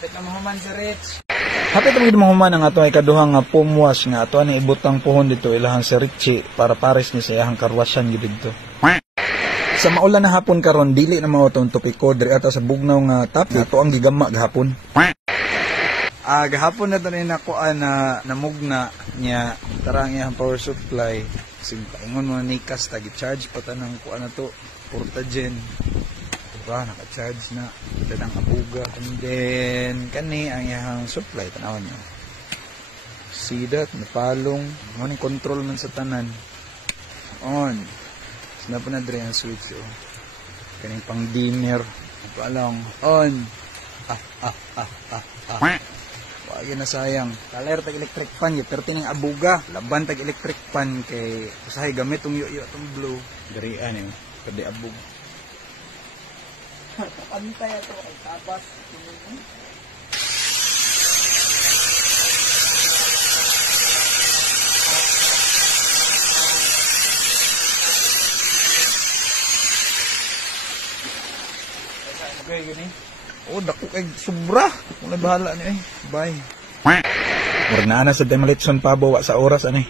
Hapit na mahuman sa Rich. Hapit na mahuman ang ato ay kaduhang pumwash nga ato ani ibutang puhon dito ilahan si Richie para pares ni sa iyang karwasyan gid dito. Sa maulan na hapon karon dili na mao tong topiko diri ata sa bugnaw nga topic ato ang gigama gahapon. Gahapon na to ni nakuan na namugna niya tarang iyang power supply. Sig paingon mo ni kas tagi-charge pa tanang kuan na to Portagen. Diba, naka-charge na tanang abuga and then kani ang iyang supply tanawan niyo. See that napalong mo ni control man sa tanan. On. Sina pa na dre ang switch oh. Kaning pang dimmer. Napalong on. Wagi na sayang. Kaler tag electric fan y pero tining abuga. Laban tag electric fan kay usahay gamit tong yo tong blue. Dirian eh. Pwede abog. Pantay ato kay tabas. Okay, gini. Oh, dako kay sobra. Wala bahala ni Bye. Murna na sa demolition pa bawa sa oras ani.